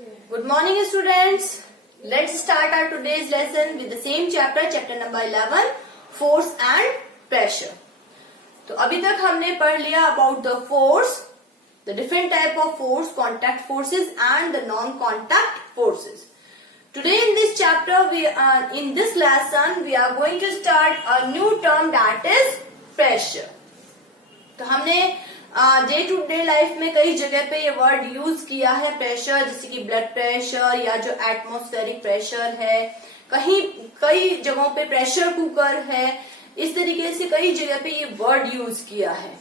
Good morning, students. Let's start our today's lesson with the same chapter number 11, force and pressure. तो अभी तक हमने पढ़ लिया about the force, the different type of force, contact forces and the non-contact forces. Today in this chapter, in this lesson, we are going to start a new term that is pressure. तो हमने day to day life में कई जगह पे ये word use किया है pressure, जैसे कि ब्लड प्रेशर या जो एटमॉस्फेरिक प्रेशर है, कई जगहों पे प्रेशर कुकर है, इस तरीके से कई जगह पे ये वर्ड यूज किया है.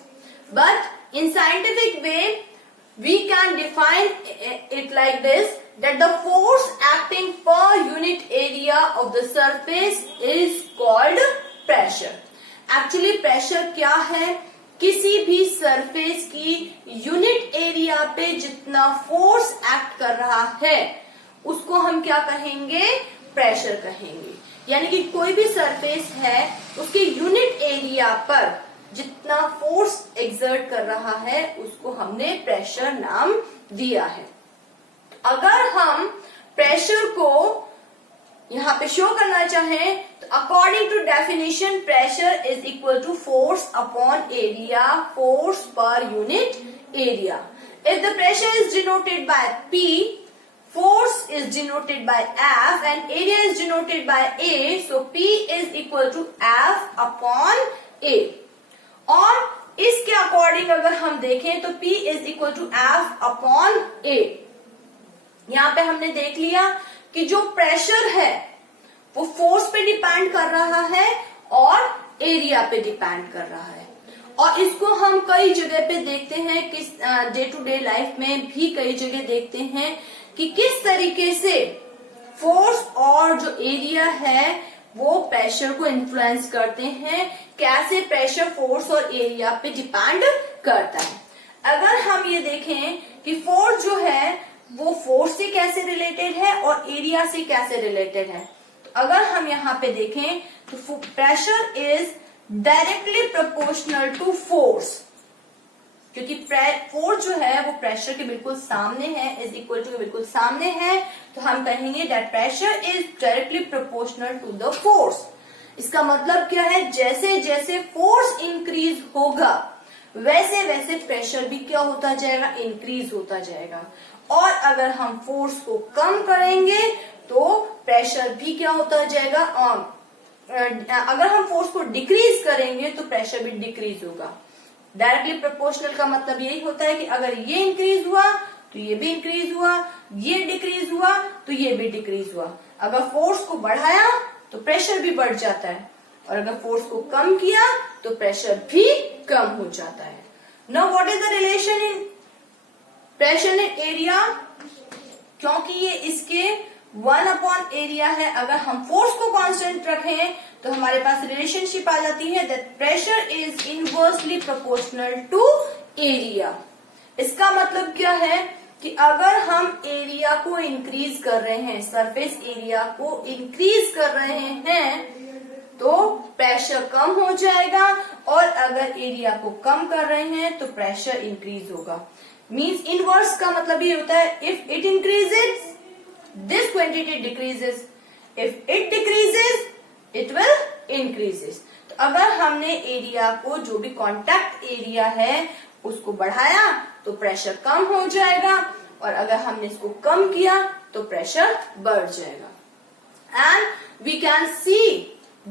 But in scientific way we can define it like this that the force acting per unit area of the surface is called pressure. Actually pressure क्या है? किसी भी सरफेस की यूनिट एरिया पे जितना फोर्स एक्ट कर रहा है उसको हम क्या कहेंगे? प्रेशर कहेंगे. यानी कि कोई भी सरफेस है उसके यूनिट एरिया पर जितना फोर्स एक्सर्ट कर रहा है उसको हमने प्रेशर नाम दिया है. अगर हम प्रेशर को यहाँ पे शो करना चाहें तो according to definition pressure is equal to force upon area, force पर unit area. If the pressure is denoted by P, force is denoted by F and area is denoted by A, so P is equal to F upon A. और इसके according अगर हम देखें तो P is equal to F upon A. यहाँ पे हमने देख लिया कि जो प्रेशर है वो फोर्स पे डिपेंड कर रहा है और एरिया पे डिपेंड कर रहा है. और इसको हम कई जगह पे देखते हैं, किस डे टू डे लाइफ में भी कई जगह देखते हैं कि किस तरीके से फोर्स और जो एरिया है वो प्रेशर को इन्फ्लुएंस करते हैं, कैसे प्रेशर फोर्स और एरिया पे डिपेंड करता है. अगर हम ये देखें कि फोर्स जो है वो फोर्स से कैसे रिलेटेड है और एरिया से कैसे रिलेटेड है, तो अगर हम यहाँ पे देखें तो pressure is directly proportional to force, क्योंकि फोर्स जो है वो प्रेशर के बिल्कुल सामने है, इज इक्वल टू के बिल्कुल सामने है, तो हम कहेंगे that pressure is directly proportional to the force. इसका मतलब क्या है? जैसे जैसे फोर्स इंक्रीज होगा वैसे वैसे प्रेशर भी क्या होता जाएगा? इंक्रीज होता जाएगा. और अगर हम फोर्स को कम करेंगे तो प्रेशर भी क्या होता जाएगा? अगर हम फोर्स को डिक्रीज करेंगे तो प्रेशर भी डिक्रीज होगा. डायरेक्टली प्रोपोर्शनल का मतलब यही होता है कि अगर ये इंक्रीज हुआ तो ये भी इंक्रीज हुआ, ये डिक्रीज हुआ तो ये भी डिक्रीज हुआ. अगर फोर्स को बढ़ाया तो प्रेशर भी बढ़ जाता है और अगर फोर्स को कम किया तो प्रेशर भी कम हो जाता है. Now what is the relation in pressure in area? क्योंकि ये इसके 1 अपॉन एरिया है, अगर हम फोर्स को कांस्टेंट रखें तो हमारे पास रिलेशनशिप आ जाती है that pressure is inversely proportional to area. इसका मतलब क्या है कि अगर हम एरिया को इंक्रीज कर रहे हैं, सरफेस एरिया को इंक्रीज कर रहे हैं तो प्रेशर कम हो जाएगा और अगर एरिया को कम कर रहे हैं तो प्रेशर इंक्रीज होगा. मीन्स इनवर्स का मतलब ये होता है if it increases this quantity decreases, if it decreases it will increases. तो अगर हमने एरिया को, जो भी कांटेक्ट एरिया है उसको बढ़ाया तो प्रेशर कम हो जाएगा और अगर हमने इसको कम किया तो प्रेशर बढ़ जाएगा. And we can see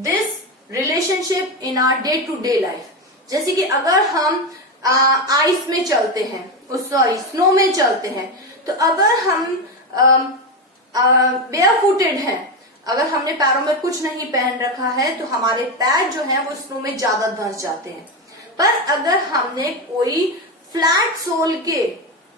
this relationship in our day to day life. जैसे कि अगर हम आइस में चलते हैं, स्नो में चलते हैं, तो अगर हम बेयर फुटेड है, अगर हमने पैरों में कुछ नहीं पहन रखा है तो हमारे पैर जो है वो स्नो में ज्यादा धंस जाते हैं. पर अगर हमने कोई फ्लैट सोल के,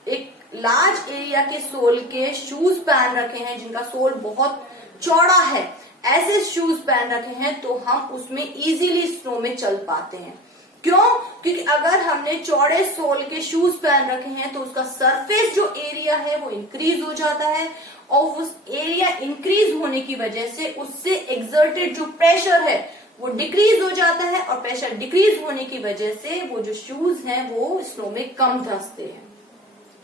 एक लार्ज एरिया के सोल के शूज पहन रखे हैं जिनका सोल बहुत चौड़ा है, ऐसे शूज पहन रखे हैं तो हम उसमें इजीली स्नो में चल पाते हैं. क्यों? क्योंकि अगर हमने चौड़े सोल के शूज पहन रखे हैं तो उसका सरफेस जो एरिया है वो इंक्रीज हो जाता है और उस एरिया इंक्रीज होने की वजह से उससे एक्सर्टेड जो प्रेशर है वो डिक्रीज हो जाता है और प्रेशर डिक्रीज होने की वजह से वो जो शूज हैं वो स्नो में कम धंसते हैं.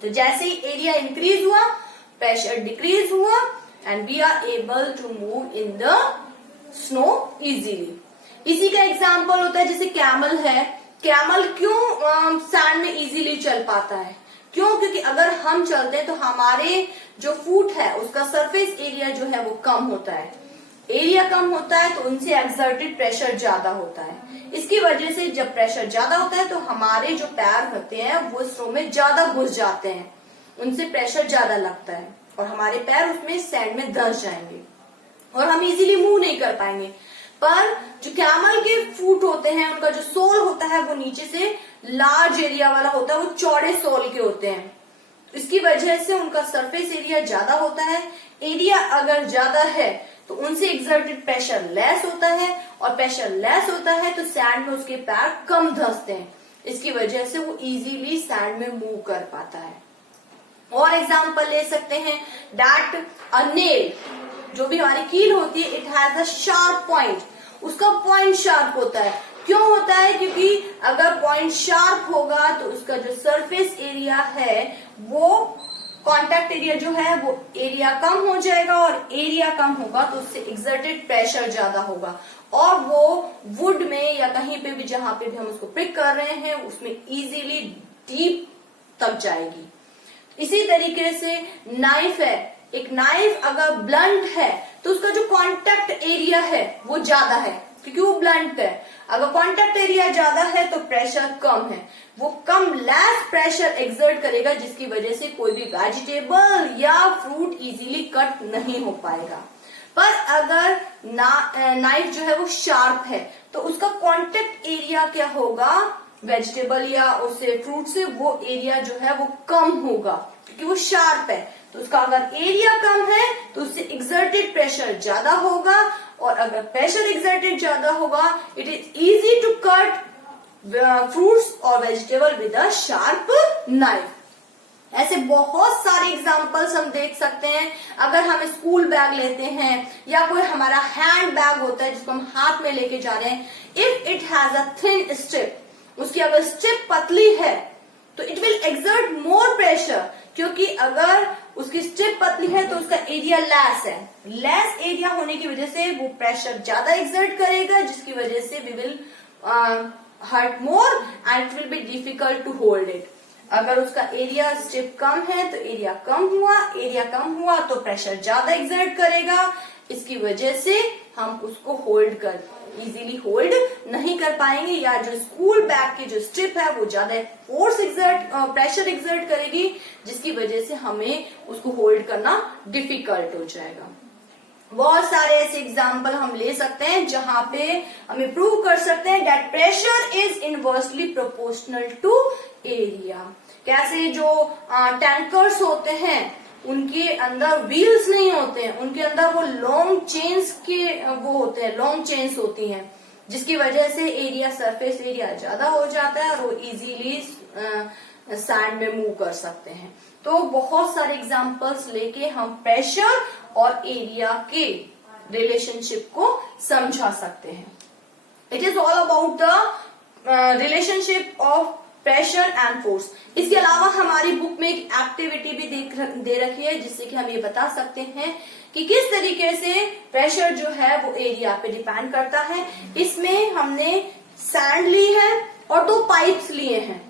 तो जैसे ही एरिया इंक्रीज हुआ प्रेशर डिक्रीज हुआ and we are able to move in the snow easily. इसी का एग्जाम्पल होता है जैसे कैमल है। कैमल क्यों सैंड में इजीली चल पाता है? क्यों? क्योंकि अगर हम चलते हैं तो हमारे जो फुट है उसका सरफेस एरिया जो है वो कम होता है। एरिया कम होता है तो उनसे एक्सर्टेड प्रेशर ज्यादा होता है। इसकी वजह से जब प्रेशर ज्यादा होता है तो हमारे जो पैर होते हैं वो स्नो में ज्यादा घुस जाते हैं, उनसे प्रेशर ज्यादा लगता है और हमारे पैर उसमें सैंड में धंस जाएंगे और हम इजीली मूव नहीं कर पाएंगे। पर जो कैमल के फुट होते हैं उनका जो सोल होता है वो नीचे से लार्ज एरिया वाला होता है, वो चौड़े सोल के होते हैं। इसकी वजह से उनका सरफेस एरिया ज्यादा होता है। एरिया अगर ज्यादा है तो उनसे एक्सर्टेड प्रेशर लेस होता है और प्रेशर लेस होता है तो सैंड में उसके पैर कम धंसते हैं। इसकी वजह से वो इजीली सैंड में मूव कर पाता है। और एग्जाम्पल ले सकते हैं दैट अ नेल, जो भी हमारी कील होती है, it has a sharp point. उसका पॉइंट शार्प होता है। क्यों होता है? क्योंकि अगर पॉइंट शार्प होगा तो उसका जो सरफेस एरिया है वो कांटेक्ट एरिया जो है वो एरिया कम हो जाएगा और एरिया कम होगा तो उससे एक्सर्टेड प्रेशर ज्यादा होगा और वो वुड में या कहीं पे भी जहां पे भी हम उसको प्रिक कर रहे हैं उसमें इजीली डीप तक जाएगी। इसी तरीके से नाइफ है। एक नाइफ अगर ब्लंट है तो उसका जो कांटेक्ट एरिया है वो ज्यादा है क्योंकि वो ब्लंट है। अगर कांटेक्ट एरिया ज्यादा है तो प्रेशर कम है, वो कम लेस प्रेशर एक्सर्ट करेगा जिसकी वजह से कोई भी वेजिटेबल या फ्रूट इजीली कट नहीं हो पाएगा। पर अगर नाइफ जो है वो शार्प है तो उसका कांटेक्ट एरिया क्या होगा, वेजिटेबल या उससे फ्रूट से वो एरिया जो है वो कम होगा क्योंकि वो शार्प है। तो उसका अगर एरिया कम है तो उससे एक्सर्टेड प्रेशर ज्यादा होगा और अगर प्रेशर एक्सर्टेड ज्यादा होगा it is easy to cut fruits और vegetable with a sharp knife. ऐसे बहुत सारे एग्जाम्पल्स हम देख सकते हैं। अगर हम स्कूल बैग लेते हैं या कोई हमारा हैंड बैग होता है जिसको हम हाथ में लेके जा रहे हैं, if it has a thin strip, उसकी अगर स्ट्रिप पतली है तो it will exert more pressure, क्योंकि अगर उसकी स्ट्रिप पतली है तो उसका एरिया लेस है। लेस एरिया होने की वजह से वो प्रेशर ज्यादा एक्सर्ट करेगा जिसकी वजह से we will hurt more and it will be difficult to hold it. अगर उसका एरिया स्ट्रिप कम है तो एरिया कम हुआ तो प्रेशर ज्यादा एक्सर्ट करेगा। इसकी वजह से हम उसको इजीली होल्ड नहीं कर पाएंगे या जो स्कूल बैग की जो स्ट्रिप है वो ज्यादा प्रेशर एक्सर्ट करेगी जिसकी वजह से हमें उसको होल्ड करना डिफिकल्ट हो जाएगा। बहुत सारे ऐसे एग्जाम्पल हम ले सकते हैं जहां पे हमें प्रूव कर सकते हैं that pressure is inversely proportional to area. कैसे जो टैंकर्स होते हैं उनके अंदर व्हील्स नहीं होते हैं, उनके अंदर वो लॉन्ग चेन्स के वो होते हैं, लॉन्ग चेन्स होती हैं जिसकी वजह से एरिया सरफेस एरिया ज्यादा हो जाता है और वो इजीली सैंड में मूव कर सकते हैं। तो बहुत सारे एग्जांपल्स लेके हम प्रेशर और एरिया के रिलेशनशिप को समझा सकते हैं। It is all about the relationship of pressure and force. इसके अलावा हमारी बुक में एक एक्टिविटी भी दे रखी है जिससे कि हम ये बता सकते हैं कि किस तरीके से प्रेशर जो है वो एरिया पे डिपेंड करता है। इसमें हमने सैंड ली है और 2 पाइप्स लिए हैं।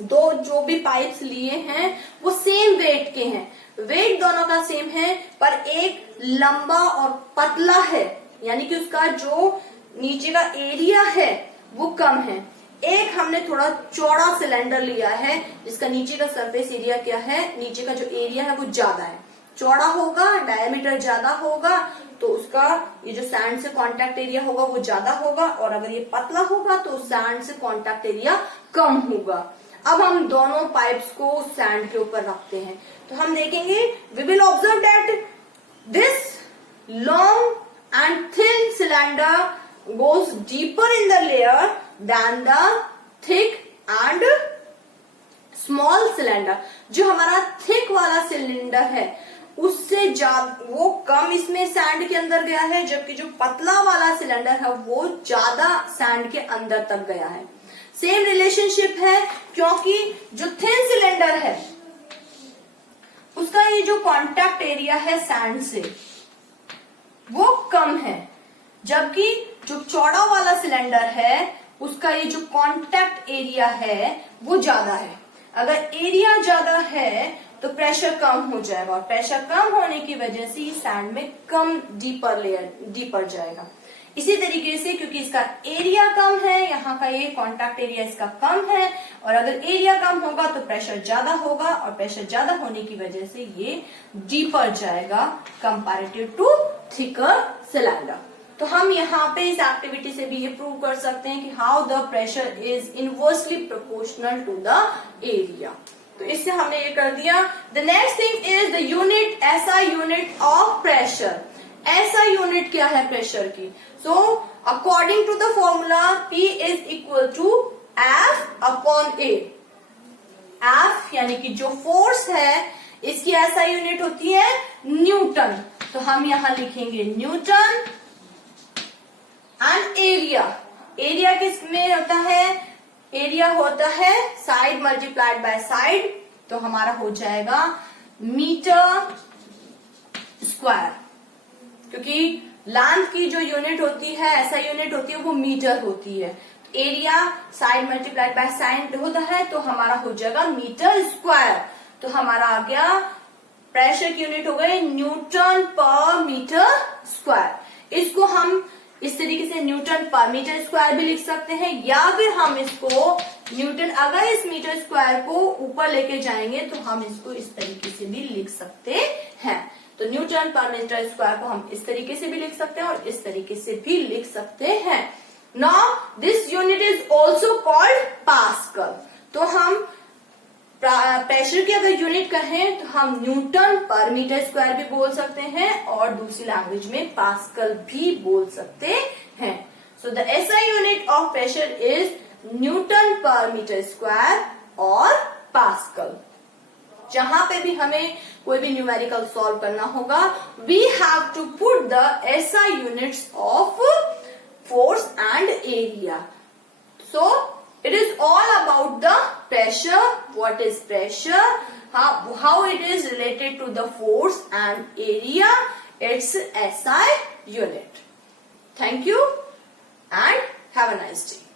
जो भी पाइप्स लिए हैं वो सेम वेट के हैं, वेट दोनों का सेम है, पर एक लंबा और पतला है यानी कि उसका जो नीचे का एरिया है वो कम है। एक हमने थोड़ा चौड़ा सिलेंडर लिया है जिसका नीचे का सरफेस एरिया क्या है, नीचे का जो एरिया है वो ज्यादा है, चौड़ा होगा, डायमीटर ज्यादा होगा तो उसका ये जो सैंड से कांटेक्ट एरिया होगा वो ज्यादा होगा और अगर ये पतला होगा तो सैंड से कांटेक्ट एरिया कम होगा। अब हम दोनों पाइप्स को सैंड के ऊपर रखते हैं तो हम देखेंगे we will observe that this long and thin cylinder goes deeper in the layer than the thick and small cylinder। जो हमारा थिक वाला सिलेंडर है उससे वो कम इसमें सैंड के अंदर गया है, जबकि जो पतला वाला सिलेंडर है वो ज्यादा सैंड के अंदर तक गया है। सेम रिलेशनशिप है क्योंकि जो थिन सिलेंडर है उसका ये जो कांटेक्ट एरिया है सैंड से वो कम है, जबकि जो चौड़ा वाला सिलेंडर है उसका ये जो कांटेक्ट एरिया है वो ज्यादा है। अगर एरिया ज्यादा है तो प्रेशर कम हो जाएगा, और प्रेशर कम होने की वजह से ये सैंड में कम डीपर जाएगा। इसी तरीके से क्योंकि इसका एरिया कम है, यहाँ का ये कांटेक्ट एरिया इसका कम है, और अगर एरिया कम होगा तो प्रेशर ज्यादा होगा, और प्रेशर ज्यादा होने की वजह से ये डीपर जाएगा कंपैरेटिव टू थिकर सिलेंडर। तो हम यहाँ पे इस एक्टिविटी से भी ये प्रूव कर सकते हैं कि how the pressure is inversely proportional to the area. तो इससे हमने ये कर दिया। The next thing is the unit, SI unit of pressure. SI unit क्या है प्रेशर की? So according to the formula P is equal to F upon A। F यानी कि जो फोर्स है इसकी एसआई यूनिट होती है न्यूटन, तो हम यहां लिखेंगे न्यूटन। एंड एरिया, एरिया किस में होता है? एरिया होता है साइड मल्टीप्लाइड बाय साइड, तो हमारा हो जाएगा मीटर स्क्वायर, क्योंकि लेंथ की जो यूनिट होती है, ऐसा यूनिट होती है वो मीटर होती है। Area side multiplied by side होता है तो हमारा हो जाएगा मीटर स्क्वायर। तो हमारा आ गया प्रेशर की यूनिट हो गई न्यूटन पर मीटर स्क्वायर। इसको हम इस तरीके से न्यूटन पर मीटर स्क्वायर भी लिख सकते हैं, या फिर हम इसको न्यूटन, अगर इस मीटर स्क्वायर को ऊपर लेके जाएंगे तो हम इसको इस तरीके से भी लिख सकते हैं। तो न्यूटन पर मीटर स्क्वायर को हम इस तरीके से भी लिख सकते हैं और इस तरीके से भी लिख सकते हैं। Now this unit is also called pascal. तो हम प्रेशर की अगर यूनिट कहें तो हम न्यूटन पर मीटर स्क्वायर भी बोल सकते हैं, और दूसरी लैंग्वेज में पास्कल भी बोल सकते हैं। So the SI unit of pressure is Newton पर मीटर स्क्वायर और पास्कल। जहां पे भी हमें कोई भी न्यूमेरिकल सॉल्व करना होगा, we have to put the SI units of force and area. So it is all about the pressure. What is pressure? How it is related to the force and area? It's SI unit. Thank you and have a nice day.